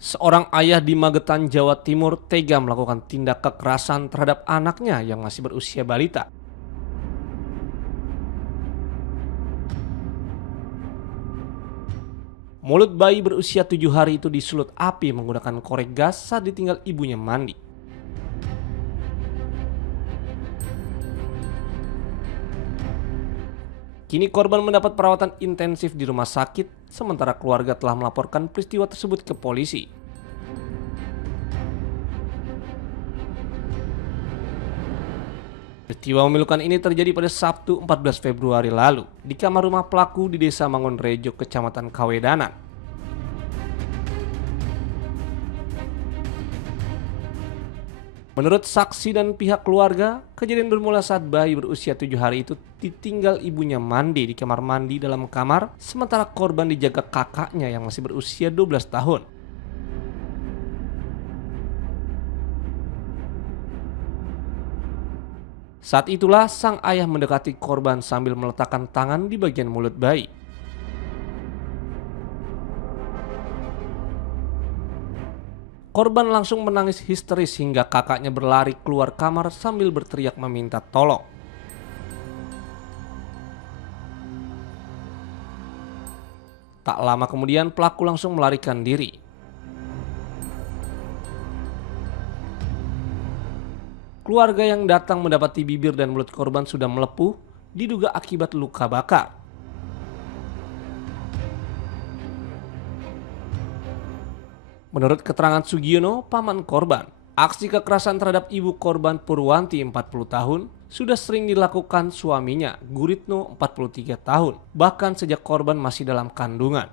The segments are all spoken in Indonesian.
Seorang ayah di Magetan, Jawa Timur tega melakukan tindak kekerasan terhadap anaknya yang masih berusia balita. Mulut bayi berusia 7 hari itu disulut api menggunakan korek gas saat ditinggal ibunya mandi. Kini korban mendapat perawatan intensif di rumah sakit, sementara keluarga telah melaporkan peristiwa tersebut ke polisi. Peristiwa memilukan ini terjadi pada Sabtu 14 Februari lalu di kamar rumah pelaku di Desa Mangunrejo, Kecamatan Kawedanan. Menurut saksi dan pihak keluarga, kejadian bermula saat bayi berusia 7 hari itu ditinggal ibunya mandi di kamar mandi dalam kamar, sementara korban dijaga kakaknya yang masih berusia 12 tahun. Saat itulah sang ayah mendekati korban sambil meletakkan tangan di bagian mulut bayi. Korban langsung menangis histeris hingga kakaknya berlari keluar kamar sambil berteriak meminta tolong. Tak lama kemudian pelaku langsung melarikan diri. Keluarga yang datang mendapati bibir dan mulut korban sudah melepuh, diduga akibat luka bakar. Menurut keterangan Sugiono, paman korban, aksi kekerasan terhadap ibu korban Purwanti 40 tahun sudah sering dilakukan suaminya, Guritno 43 tahun, bahkan sejak korban masih dalam kandungan.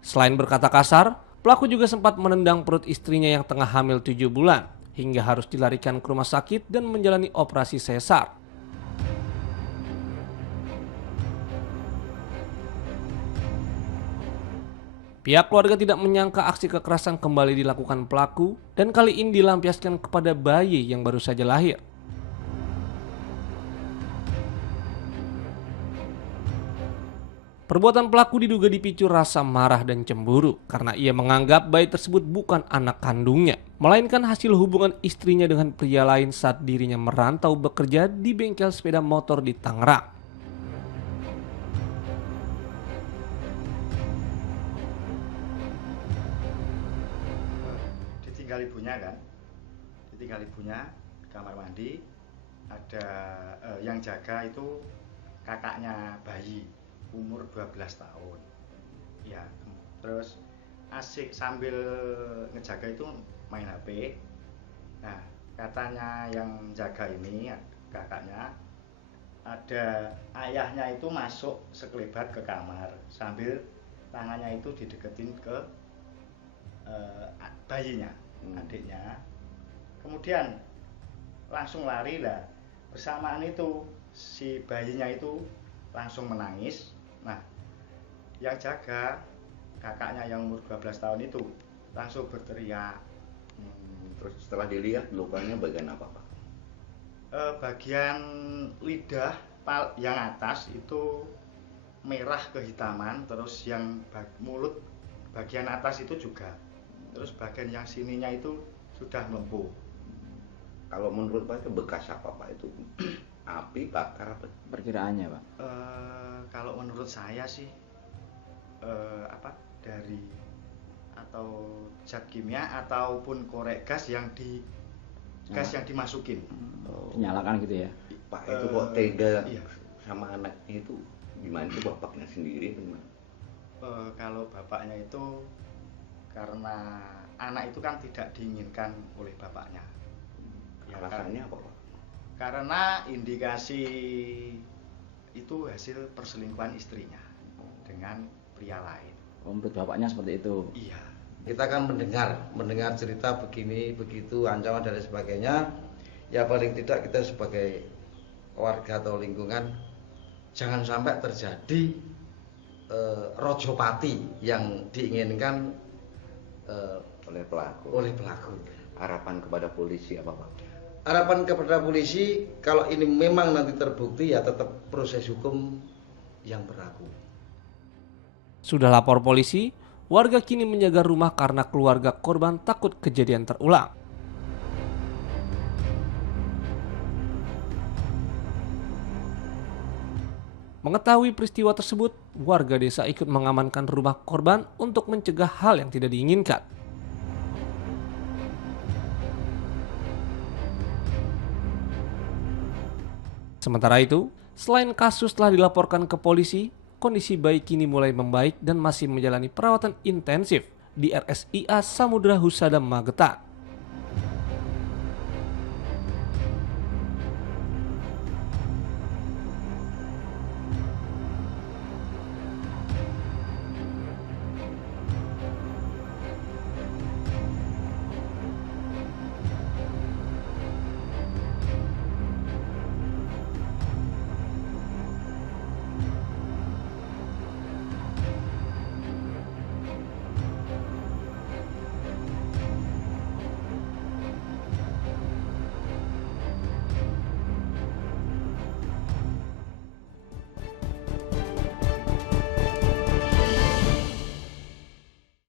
Selain berkata kasar, pelaku juga sempat menendang perut istrinya yang tengah hamil 7 bulan, hingga harus dilarikan ke rumah sakit dan menjalani operasi sesar. Pihak keluarga tidak menyangka aksi kekerasan kembali dilakukan pelaku dan kali ini dilampiaskan kepada bayi yang baru saja lahir. Perbuatan pelaku diduga dipicu rasa marah dan cemburu karena ia menganggap bayi tersebut bukan anak kandungnya, melainkan hasil hubungan istrinya dengan pria lain saat dirinya merantau bekerja di bengkel sepeda motor di Tangerang. Ditinggal ibunya kan, ditinggal ibunya di kamar mandi. Ada yang jaga itu kakaknya bayi umur 12 tahun ya. Terus asik sambil ngejaga itu main HP. Nah, katanya yang jaga ini kakaknya, ada ayahnya itu masuk sekelebat ke kamar sambil tangannya itu dideketin ke bayinya, adiknya. Kemudian langsung lari lah. Bersamaan itu si bayinya itu langsung menangis. Nah, yang jaga kakaknya yang umur 12 tahun itu langsung berteriak. Terus setelah dilihat lukanya bagian apa, Pak? Bagian lidah yang atas itu merah kehitaman, terus yang mulut bagian atas itu juga. Terus bagian yang sininya itu sudah melepuh. Kalau menurut Pak itu bekas apa, Pak? Itu api bakar apa? Perkiraannya, Pak? Kalau menurut saya sih dari atau zat kimia ataupun korek gas yang dimasukin. Dinyalakan gitu ya? Pak itu kok tega iya. sama anaknya itu gimana, itu bapaknya sendiri gimana? Kalau bapaknya itu karena anak itu kan tidak diinginkan oleh bapaknya. Ya, Alasannya apa, Pak? Karena indikasi itu hasil perselingkuhan istrinya dengan pria lain. Menurut bapaknya seperti itu? Iya. Kita kan mendengar cerita begini begitu, ancaman dan sebagainya. Ya paling tidak kita sebagai warga atau lingkungan jangan sampai terjadi rojopati yang diinginkan Oleh pelaku. Harapan kepada polisi apa, Pak? Harapan kepada polisi, kalau ini memang nanti terbukti ya tetap proses hukum yang berlaku. Sudah lapor polisi, warga kini menjaga rumah karena keluarga korban takut kejadian terulang. Mengetahui peristiwa tersebut, warga desa ikut mengamankan rumah korban untuk mencegah hal yang tidak diinginkan. Sementara itu, selain kasus telah dilaporkan ke polisi, kondisi bayi kini mulai membaik dan masih menjalani perawatan intensif di RSIA Samudra Husada Magetan.